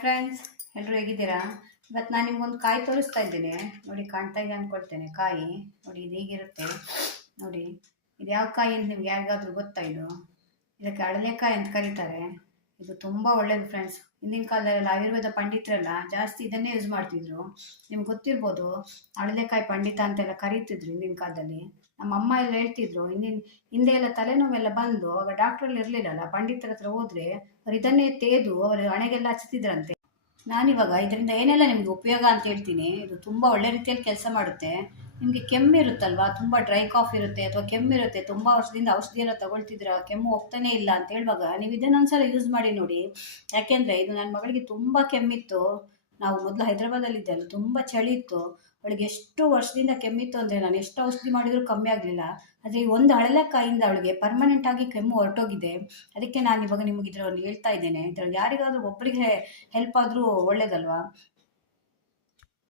Friends, ಎಲ್ಲರೂ ಹೇಗಿದ್ದೀರಾ? ಇವತ್ತು ನಾನು ನಿಮ್ಗೊಂದು ಕಾಯಿ ತೋರಿಸ್ತಾ ಇದ್ದೇನೆ. ನೋಡಿ, ಕಾಣ್ತಾ ಇದೆ ಅಂದ್ಕೊಳ್ತೇನೆ. ಕಾಯಿ ನೋಡಿ, ಇದು ಹೀಗಿರುತ್ತೆ. ನೋಡಿ, ಇದು ಯಾವ ಕಾಯಿ ಅಂತ ನಿಮ್ಗೆ ಯಾರಿಗಾದ್ರೂ ಗೊತ್ತಾ? ಇದಕ್ಕೆ ಅಳಲೆಕಾಯಿ ಅಂತ ಕರೀತಾರೆ. ಇದು ತುಂಬ ಒಳ್ಳೇದು ಫ್ರೆಂಡ್ಸ್. ಹಿಂದಿನ ಕಾಲದಲ್ಲೆಲ್ಲ ಆಯುರ್ವೇದ ಪಂಡಿತರೆಲ್ಲ ಜಾಸ್ತಿ ಇದನ್ನೇ ಯೂಸ್ ಮಾಡ್ತಿದ್ರು. ನಿಮ್ಗೆ ಗೊತ್ತಿರ್ಬೋದು, ಅಳಲೆಕಾಯಿ ಪಂಡಿತ ಅಂತೆಲ್ಲ ಕರೀತಿದ್ರು ಹಿಂದಿನ ಕಾಲದಲ್ಲಿ. ನಮ್ಮ ಅಮ್ಮ ಎಲ್ಲ ಹೇಳ್ತಿದ್ರು, ಹಿಂದೆ ಎಲ್ಲ ತಲೆನೋವೆಲ್ಲ ಬಂದು ಆಗ ಡಾಕ್ಟ್ರಲ್ಲಿ ಇರಲಿಲ್ಲಲ್ಲ, ಪಂಡಿತರ ಹತ್ರ ಹೋದ್ರೆ ಅವ್ರು ಇದನ್ನೇ ತೇದು ಅವರು ಹಣೆಗೆಲ್ಲ ಹಚ್ತಿದ್ರಂತೆ. ನಾನಿವಾಗ ಇದರಿಂದ ಏನೆಲ್ಲ ನಿಮ್ಗೆ ಉಪಯೋಗ ಅಂತ ಹೇಳ್ತೀನಿ. ಇದು ತುಂಬ ಒಳ್ಳೆ ರೀತಿಯಲ್ಲಿ ಕೆಲಸ ಮಾಡುತ್ತೆ. ನಿಮಗೆ ಕೆಮ್ಮು ಇರುತ್ತಲ್ವಾ, ತುಂಬ ಡ್ರೈ ಕಾಫ್ ಇರುತ್ತೆ ಅಥವಾ ಕೆಮ್ಮಿರುತ್ತೆ, ತುಂಬ ವರ್ಷದಿಂದ ಔಷಧಿ ಎಲ್ಲ ತಗೊಳ್ತಿದ್ರ, ಕೆಮ್ಮು ಹೋಗ್ತಾನೆ ಇಲ್ಲ ಅಂತ ಹೇಳುವಾಗ ನೀವು ಇದನ್ನೊಂದ್ಸಲ ಯೂಸ್ ಮಾಡಿ ನೋಡಿ. ಯಾಕೆಂದರೆ ಇದು ನನ್ನ ಮಗಳಿಗೆ ತುಂಬ ಕೆಮ್ಮಿತ್ತು. ನಾವು ಮೊದಲು ಹೈದರಾಬಾದಲ್ಲಿದ್ದೆ, ಅಲ್ಲಿ ತುಂಬ ಚಳಿ ಇತ್ತು. ಅವಳಿಗೆ ಎಷ್ಟು ವರ್ಷದಿಂದ ಕೆಮ್ಮಿತ್ತು ಅಂದರೆ ನಾನು ಎಷ್ಟು ಔಷಧಿ ಮಾಡಿದರೂ ಕಮ್ಮಿ ಆಗಲಿಲ್ಲ. ಆದರೆ ಈ ಒಂದು ಹಳಲೆಕಾಯಿಂದ ಅವಳಿಗೆ ಪರ್ಮನೆಂಟ್ ಆಗಿ ಕೆಮ್ಮು ಹೊರಟೋಗಿದೆ. ಅದಕ್ಕೆ ನಾನು ಇವಾಗ ನಿಮಗೆ ಇದರಲ್ಲಿ ಹೇಳ್ತಾ ಇದ್ದೇನೆ. ಇದರಲ್ಲಿ ಯಾರಿಗಾದ್ರೂ ಒಬ್ಬರಿಗೆ ಹೆಲ್ಪ್ ಆದರೂ ಒಳ್ಳೇದಲ್ವಾ.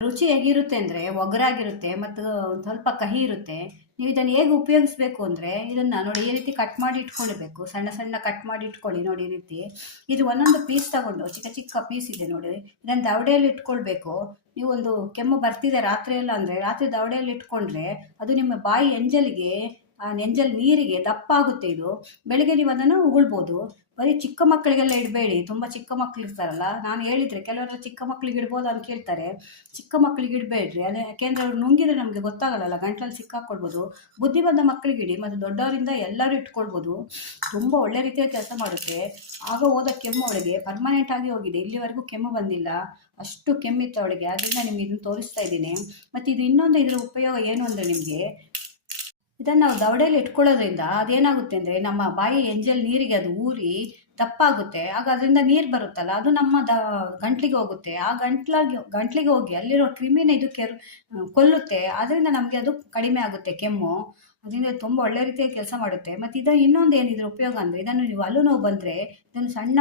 ರುಚಿ ಹೇಗಿರುತ್ತೆ ಅಂದರೆ ಒಗರಾಗಿರುತ್ತೆ ಮತ್ತು ಒಂದು ಸ್ವಲ್ಪ ಕಹಿ ಇರುತ್ತೆ. ನೀವು ಇದನ್ನು ಹೇಗೆ ಉಪಯೋಗಿಸ್ಬೇಕು ಅಂದರೆ, ಇದನ್ನು ನೋಡಿ ಈ ರೀತಿ ಕಟ್ ಮಾಡಿ ಇಟ್ಕೊಂಡಿರಬೇಕು. ಸಣ್ಣ ಸಣ್ಣ ಕಟ್ ಮಾಡಿ ಇಟ್ಕೊಳ್ಳಿ. ನೋಡಿ ಈ ರೀತಿ ಇದು ಒಂದೊಂದು ಪೀಸ್ ತಗೊಂಡು, ಚಿಕ್ಕ ಚಿಕ್ಕ ಪೀಸ್ ಇದೆ ನೋಡಿ, ಇದನ್ನು ದವಡೆಯಲ್ಲಿ ಇಟ್ಕೊಳ್ಬೇಕು. ನೀವು ಒಂದು ಕೆಮ್ಮು ಬರ್ತಿದೆ ರಾತ್ರಿ ಎಲ್ಲ ಅಂದರೆ ರಾತ್ರಿ ದವಡೆಯಲ್ಲಿ ಇಟ್ಕೊಂಡ್ರೆ ಅದು ನಿಮ್ಮ ಬಾಯಿ ಎಂಜಲಿಗೆ, ಆ ನೆಂಜಲ್ ನೀರಿಗೆ ದಪ್ಪ ಆಗುತ್ತೆ. ಇದು ಬೆಳಿಗ್ಗೆ ನೀವು ಅದನ್ನು ಉಗುಳ್ಬೋದು. ಬರೀ ಚಿಕ್ಕ ಮಕ್ಕಳಿಗೆಲ್ಲ ಇಡಬೇಡಿ, ತುಂಬ ಚಿಕ್ಕ ಮಕ್ಕಳು ಇರ್ತಾರಲ್ಲ. ನಾನು ಹೇಳಿದರೆ ಕೆಲವರೆಲ್ಲ ಚಿಕ್ಕ ಮಕ್ಕಳಿಗೆ ಇಡ್ಬೋದು ಅಂತ ಕೇಳ್ತಾರೆ. ಚಿಕ್ಕ ಮಕ್ಕಳಿಗೆ ಇಡಬೇಡ್ರಿ. ಅದೇ ಯಾಕೆಂದರೆ ಅವ್ರು ನುಂಗಿದ್ರೆ ನಮಗೆ ಗೊತ್ತಾಗಲ್ಲ, ಗಂಟಲಲ್ಲಿ ಸಿಕ್ಕಾಕೊಳ್ಬೋದು. ಬುದ್ಧಿ ಬಂದ ಮಕ್ಕಳಿಗೆ ಇಡಿ, ಮತ್ತು ದೊಡ್ಡವರಿಂದ ಎಲ್ಲರೂ ಇಟ್ಕೊಳ್ಬೋದು. ತುಂಬ ಒಳ್ಳೆ ರೀತಿಯಾಗಿ ಕೆಲಸ ಮಾಡುತ್ತೆ. ಆಗ ಹೋದ ಕೆಮ್ಮು ಅವಳಿಗೆ ಪರ್ಮನೆಂಟ್ ಆಗಿ ಹೋಗಿದೆ. ಇಲ್ಲಿವರೆಗೂ ಕೆಮ್ಮು ಬಂದಿಲ್ಲ, ಅಷ್ಟು ಕೆಮ್ಮಿತ್ತು ಅವಳಿಗೆ. ಅದರಿಂದ ನಿಮ್ಗೆ ಇದನ್ನು ತೋರಿಸ್ತಾ ಇದ್ದೀನಿ. ಮತ್ತು ಇದು ಇನ್ನೊಂದು ಇದರ ಉಪಯೋಗ ಏನು ಅಂದರೆ, ನಿಮಗೆ ಇದನ್ನು ನಾವು ದವಡೆಯಲ್ಲಿ ಇಟ್ಕೊಳ್ಳೋದ್ರಿಂದ ಅದೇನಾಗುತ್ತೆ ಅಂದರೆ ನಮ್ಮ ಬಾಯಿ ಎಂಜಲ್ ನೀರಿಗೆ ಅದು ಊರಿ ದಪ್ಪ ಆಗುತ್ತೆ. ಆಗ ಅದರಿಂದ ನೀರು ಬರುತ್ತಲ್ಲ, ಅದು ನಮ್ಮ ಗಂಟ್ಲಿಗೆ ಹೋಗುತ್ತೆ. ಆ ಗಂಟ್ಲಿಗೆ ಹೋಗಿ ಅಲ್ಲಿರೋ ಕ್ರಿಮಿನ ಇದು ಕೊಲ್ಲುತ್ತೆ. ಅದರಿಂದ ನಮಗೆ ಅದು ಕಡಿಮೆ ಆಗುತ್ತೆ ಕೆಮ್ಮು. ಅದರಿಂದ ತುಂಬ ಒಳ್ಳೆ ರೀತಿಯಾಗಿ ಕೆಲಸ ಮಾಡುತ್ತೆ. ಮತ್ತು ಇದು ಇನ್ನೊಂದು ಏನಿದ್ರ ಉಪಯೋಗ ಅಂದರೆ, ಇದನ್ನು ನೀವು ಹಲ್ಲು ನೋವು ಬಂದರೆ ಇದನ್ನು ಸಣ್ಣ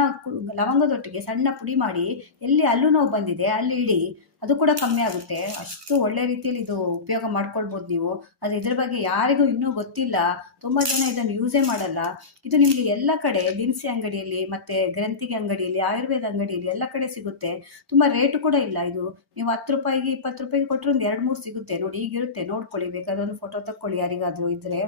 ಲವಂಗದೊಟ್ಟಿಗೆ ಸಣ್ಣ ಪುಡಿ ಮಾಡಿ ಎಲ್ಲಿ ಹಲ್ಲು ನೋವು ಬಂದಿದೆ ಅಲ್ಲಿ ಇಡಿ, ಅದು ಕೂಡ ಕಮ್ಮಿ ಆಗುತ್ತೆ. ಅಷ್ಟು ಒಳ್ಳೆ ರೀತಿಯಲ್ಲಿ ಇದು ಉಪಯೋಗ ಮಾಡ್ಕೊಳ್ಬೋದು ನೀವು. ಅದು ಇದ್ರ ಬಗ್ಗೆ ಯಾರಿಗೂ ಇನ್ನೂ ಗೊತ್ತಿಲ್ಲ. ತುಂಬ ಜನ ಇದನ್ನು ಯೂಸೇ ಮಾಡಲ್ಲ. ಇದು ನಿಮಗೆ ಎಲ್ಲ ಕಡೆ ದಿನಸಿ ಅಂಗಡಿಯಲ್ಲಿ ಮತ್ತು ಗ್ರಂಥಿಗೆ ಅಂಗಡಿಯಲ್ಲಿ, ಆಯುರ್ವೇದ ಅಂಗಡಿಯಲ್ಲಿ ಎಲ್ಲ ಕಡೆ ಸಿಗುತ್ತೆ. ತುಂಬ ರೇಟು ಕೂಡ ಇಲ್ಲ. ಇದು ನೀವು 10 ರೂಪಾಯಿಗೆ 20 ರೂಪಾಯಿಗೆ ಕೊಟ್ಟರೆ ಒಂದು 2-3 ಸಿಗುತ್ತೆ. ನೋಡಿ ಈಗಿರುತ್ತೆ, ನೋಡ್ಕೊಳ್ಳಿ. ಬೇಕಾದ್ರೆ ಒಂದು ಫೋಟೋ ತಕ್ಕೊಳ್ಳಿ ಯಾರಿಗಾದರೂ ಇದ್ದರೆ,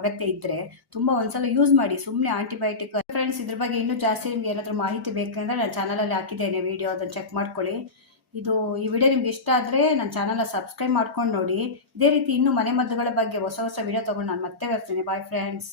ಅಗತ್ಯ ಇದ್ದರೆ. ತುಂಬ ಒಂದ್ಸಲ ಯೂಸ್ ಮಾಡಿ, ಸುಮ್ಮನೆ ಆಂಟಿಬಯೋಟಿಕ್. ಫ್ರೆಂಡ್ಸ್, ಇದ್ರ ಬಗ್ಗೆ ಇನ್ನೂ ಜಾಸ್ತಿ ನಿಮ್ಗೆ ಏನಾದರೂ ಮಾಹಿತಿ ಬೇಕಂದರೆ ನಾನು ಚಾನಲಲ್ಲಿ ಹಾಕಿದ್ದೇನೆ ವಿಡಿಯೋ, ಅದನ್ನು ಚೆಕ್ ಮಾಡ್ಕೊಳ್ಳಿ. ಈ ವಿಡಿಯೋ ನಿಮ್ಗೆ ಇಷ್ಟ ಆದರೆ ನನ್ನ ಚಾನಲ್ನ ಸಬ್ಸ್ಕ್ರೈಬ್ ಮಾಡ್ಕೊಂಡು ನೋಡಿ. ಇದೇ ರೀತಿ ಇನ್ನೂ ಮನೆಮದ್ದುಗಳ ಬಗ್ಗೆ ಹೊಸ ಹೊಸ ವಿಡಿಯೋ ತೊಗೊಂಡು ನಾನು ಮತ್ತೆ ಬರ್ತೀನಿ. Bye friends.